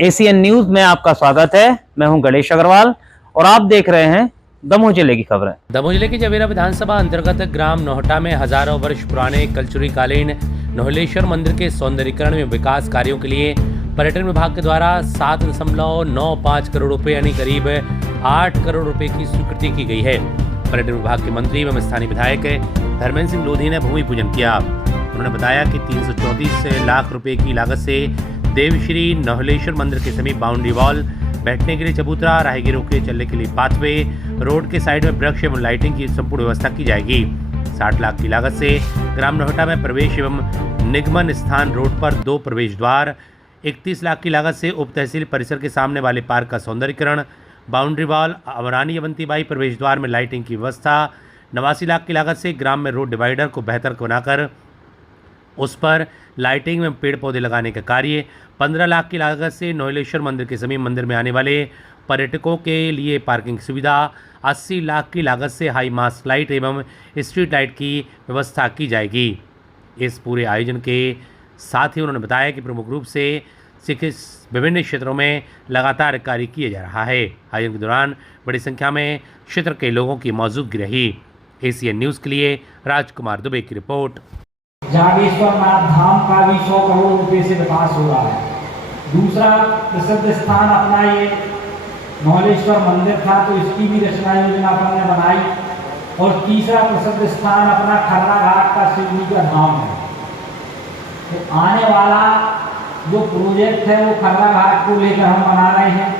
ACN news में आपका स्वागत है। मैं हूं गणेश अग्रवाल और आप देख रहे हैं दमोह जिले की खबरें। दमोह जिले की जवेरा विधानसभा अंतर्गत ग्राम नोहटा में हजारों वर्ष पुराने कलचुरी कालीन नोहलेश्वर मंदिर के सौंदर्यीकरण में विकास कार्यों के लिए पर्यटन विभाग के द्वारा 7.95 करोड़ रुपए यानी करीब 8 करोड़ रुपए की स्वीकृति की गई है। पर्यटन विभाग के मंत्री एवं स्थानीय विधायक धर्मेंद्र सिंह लोधी ने भूमि पूजन किया। उन्होंने बताया कि 334 लाख रुपए की लागत से देवश्री नोहलेश्वर मंदिर के समीप बाउंड्री वॉल, बैठने के लिए चबूतरा, राहगीरों के चलने के लिए पाथवे, रोड के साइड में वृक्ष एवं लाइटिंग की संपूर्ण व्यवस्था की जाएगी। 60 लाख की लागत से ग्राम नोहटा में प्रवेश एवं निगमन स्थान रोड पर 2 प्रवेश द्वार, 31 लाख की लागत से उप तहसील परिसर के सामने वाले पार्क का सौंदर्यीकरण, बाउंड्री वॉल, रानी अवंतीबाई प्रवेश द्वार में लाइटिंग की व्यवस्था, 89 लाख की लागत से ग्राम में रोड डिवाइडर को बेहतर बनाकर उस पर लाइटिंग में पेड़ पौधे लगाने का कार्य, 15 लाख की लागत से नोहलेश्वर मंदिर के समीप मंदिर में आने वाले पर्यटकों के लिए पार्किंग सुविधा, 80 लाख की लागत से हाई मास्ट लाइट एवं स्ट्रीट लाइट की व्यवस्था की जाएगी। इस पूरे आयोजन के साथ ही उन्होंने बताया कि प्रमुख रूप से विभिन्न क्षेत्रों में लगातार कार्य किया जा रहा है। आयोजन के दौरान बड़ी संख्या में क्षेत्र के लोगों की मौजूदगी रही। एसीएन न्यूज़ के लिए राजकुमार दुबे की रिपोर्ट। जागेश्वर नाथ धाम का भी 100 करोड़ रुपए से विकास हो रहा है। दूसरा प्रसिद्ध स्थान अपना ये नोहलेश्वर मंदिर था, तो इसकी भी रचना योजना अपन ने बनाई। और तीसरा प्रसिद्ध स्थान अपना खर्रा घाट का शिव जी का धाम है। तो आने वाला जो प्रोजेक्ट है वो खर्रा घाट को लेकर हम बना रहे हैं।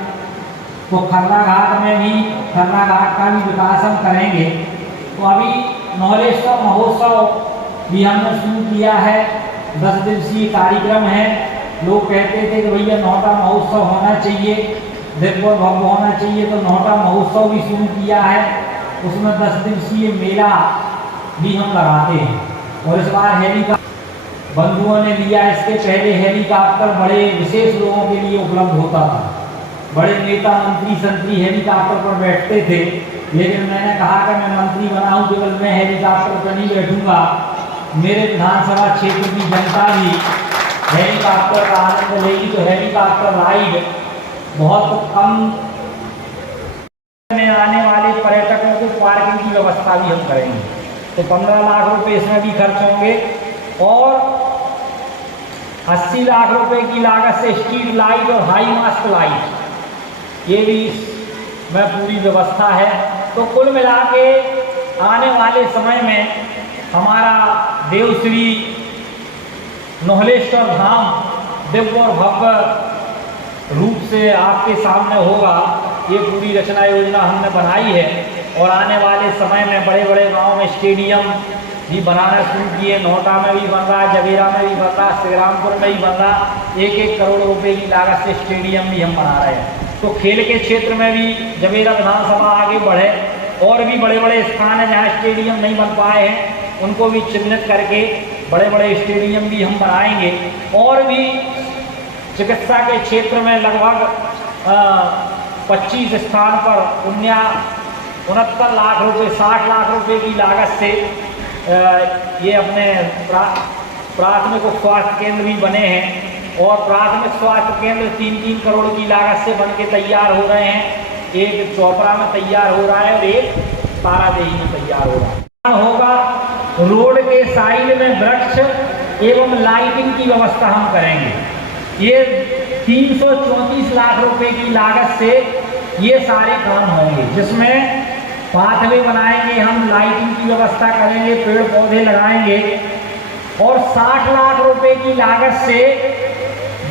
तो खर्रा घाट में भी खर्रा घाट का भी विकास हम करेंगे। तो अभी नोहलेश्वर महोत्सव भी हमने शुरू किया है। 10 दिवसीय कार्यक्रम है। लोग कहते थे कि भैया नोहटा महोत्सव होना चाहिए, दिव्य भव्य होना चाहिए, तो नोहटा महोत्सव भी शुरू किया है। उसमें 10 दिवसीय मेला भी हम लगाते हैं। और इस बार हेलीकॉप्टर बंधुओं ने लिया। इसके पहले हेलीकॉप्टर बड़े विशेष लोगों के लिए उपलब्ध होता था। बड़े नेता मंत्री संतरी हेलीकॉप्टर पर बैठते थे, लेकिन मैंने कहा कि मैं मंत्री बना हूँ, केवल मैं हेलीकॉप्टर पर नहीं बैठूंगा, मेरे विधानसभा क्षेत्र की जनता भी हेलीकॉप्टर का आनंद लेगी। तो हेलीकॉप्टर राइड बहुत कम में आने वाले पर्यटकों को पार्किंग की व्यवस्था भी हम करेंगे। तो 15 लाख रुपए इसमें भी खर्च होंगे। और 80 लाख रुपए की लागत से स्ट्रीट लाइट और हाई मास्ट लाइट, ये भी में पूरी व्यवस्था है। तो कुल मिला के आने वाले समय में हमारा देवश्री नोहलेश्वर धाम दिव्य और भव्य रूप से आपके सामने होगा। ये पूरी रचना योजना हमने बनाई है। और आने वाले समय में बड़े बड़े गांव में स्टेडियम भी बनाना शुरू किए। नोहटा में भी बन रहा, जवेरा में भी बन रहा, श्रीरामपुर में भी बन रहा। 1-1 करोड़ रुपए की लागत से स्टेडियम भी हम बना रहे हैं। तो खेल के क्षेत्र में भी जवेरा विधानसभा आगे बढ़े। और भी बड़े बड़े स्थान हैं जहाँ स्टेडियम नहीं बन पाए हैं, उनको भी चिन्हित करके बड़े बड़े स्टेडियम भी हम बनाएंगे। और भी चिकित्सा के क्षेत्र में लगभग 25 स्थान पर 69 लाख रुपए 60 लाख रुपए की लागत से ये अपने प्राथमिक स्वास्थ्य केंद्र भी बने हैं। और प्राथमिक स्वास्थ्य केंद्र 3-3 करोड़ की लागत से बन के तैयार हो रहे हैं। एक चौपड़ा में तैयार हो रहा है और एक तारादेही में तैयार हो रहा है। होगा रोड के साइड में वृक्ष एवं लाइटिंग की व्यवस्था हम करेंगे। ये 334 लाख रुपए की लागत से ये सारे काम होंगे, जिसमें पाथवे बनाएंगे, हम लाइटिंग की व्यवस्था करेंगे, पेड़ पौधे लगाएंगे। और 60 लाख रुपए की लागत से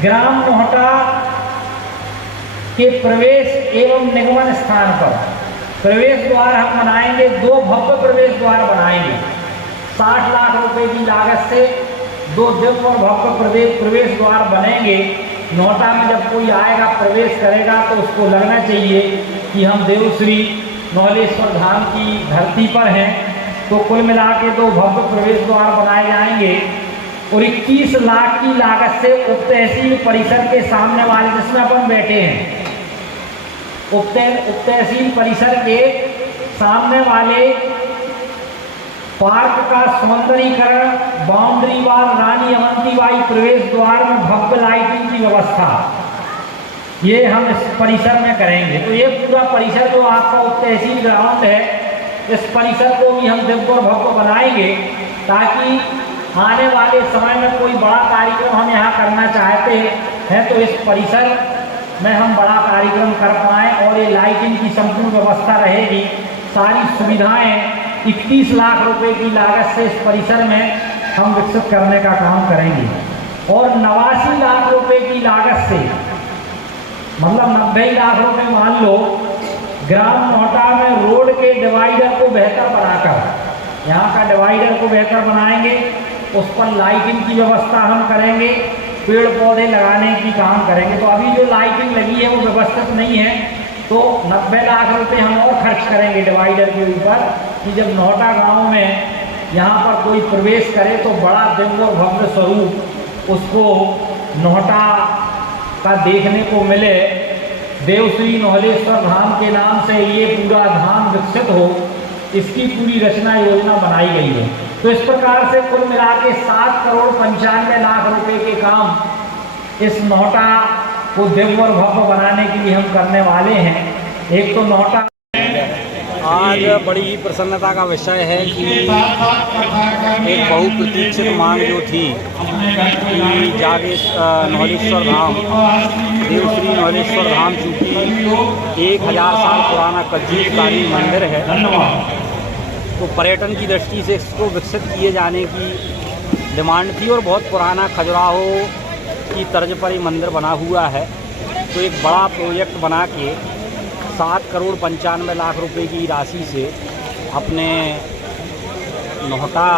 ग्राम नोहटा के प्रवेश एवं निगमन स्थान पर प्रवेश द्वार हम बनाएंगे। 2 भव्य प्रवेश द्वार बनाएंगे। 60 लाख रुपए की लागत से 2 दिव्य और भव्य प्रवेश द्वार बनेंगे। नोहटा में जब कोई आएगा, प्रवेश करेगा, तो उसको लगना चाहिए कि हम देवश्री नोहलेश्वर धाम की धरती पर हैं। तो कुल मिला के 2 भव्य प्रवेश द्वार बनाए जाएंगे। और 21 लाख की लागत से उप तहसील परिसर के सामने वाले, जिसमें अपन बैठे हैं, उप तहसील परिसर के सामने वाले पार्क का सौंदर्यीकरण, बाउंड्री वॉल, रानी अवंतीबाई प्रवेश द्वार में भव्य लाइटिंग की व्यवस्था, ये हम इस परिसर में करेंगे। तो ये पूरा परिसर जो आपका तहसील ग्राउंड है, इस परिसर को भी हम दिव्य और भव्य बनाएंगे, ताकि आने वाले समय में कोई बड़ा कार्यक्रम हम यहाँ करना चाहते हैं तो इस परिसर में हम बड़ा कार्यक्रम कर पाएँ। और ये लाइटिंग की संपूर्ण व्यवस्था रहेगी, सारी सुविधाएं 31 लाख रुपए की लागत से इस परिसर में हम विकसित करने का काम करेंगे। और 89 लाख रुपए की लागत से, मतलब 90 लाख रुपए मान लो, ग्राम नोहटा में रोड के डिवाइडर को बेहतर बनाकर, यहाँ का डिवाइडर को बेहतर बनाएंगे, उस पर लाइटिंग की व्यवस्था हम करेंगे, पेड़ पौधे लगाने की काम करेंगे। तो अभी जो लाइटिंग लगी है वो व्यवस्थित नहीं है, तो 90 लाख रुपए हम और खर्च करेंगे डिवाइडर के ऊपर, कि जब नोहटा गांव में यहाँ पर कोई प्रवेश करे तो बड़ा दिव्य और भव्य स्वरूप उसको नोहटा का देखने को मिले। देवश्री नोहलेश्वर धाम के नाम से ये पूरा धाम विकसित हो, इसकी पूरी रचना योजना बनाई गई है। तो इस प्रकार से कुल मिला के 7,95 लाख रुपए के काम इस नोहटा को दिव्य और भव्य बनाने के लिए हम करने वाले हैं। एक तो नोहटा आज बड़ी ही प्रसन्नता का विषय है कि एक बहुप्रतीक्षित मांग जो थी कि जागेश्वर नोहलेश्वर धाम, देवश्री नोहलेश्वर धाम, चूँकि 1000 साल पुराना कलयुगकालीन मंदिर है, तो पर्यटन की दृष्टि से इसको विकसित किए जाने की डिमांड थी। और बहुत पुराना खजुराहो की तर्ज पर ये मंदिर बना हुआ है, तो एक बड़ा प्रोजेक्ट बना के 7,95 लाख रुपए की राशि से अपने नोहटा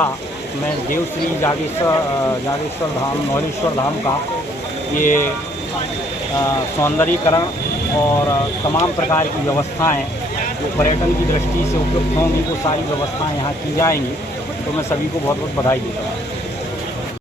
में देवश्री जागेश्वर धाम, नोहलेश्वर धाम का ये सौंदर्यीकरण और तमाम प्रकार की व्यवस्थाएं जो पर्यटन की दृष्टि से उपयुक्त होंगी, वो सारी व्यवस्थाएं यहाँ की जाएंगी। तो मैं सभी को बहुत बहुत बधाई देता हूँ।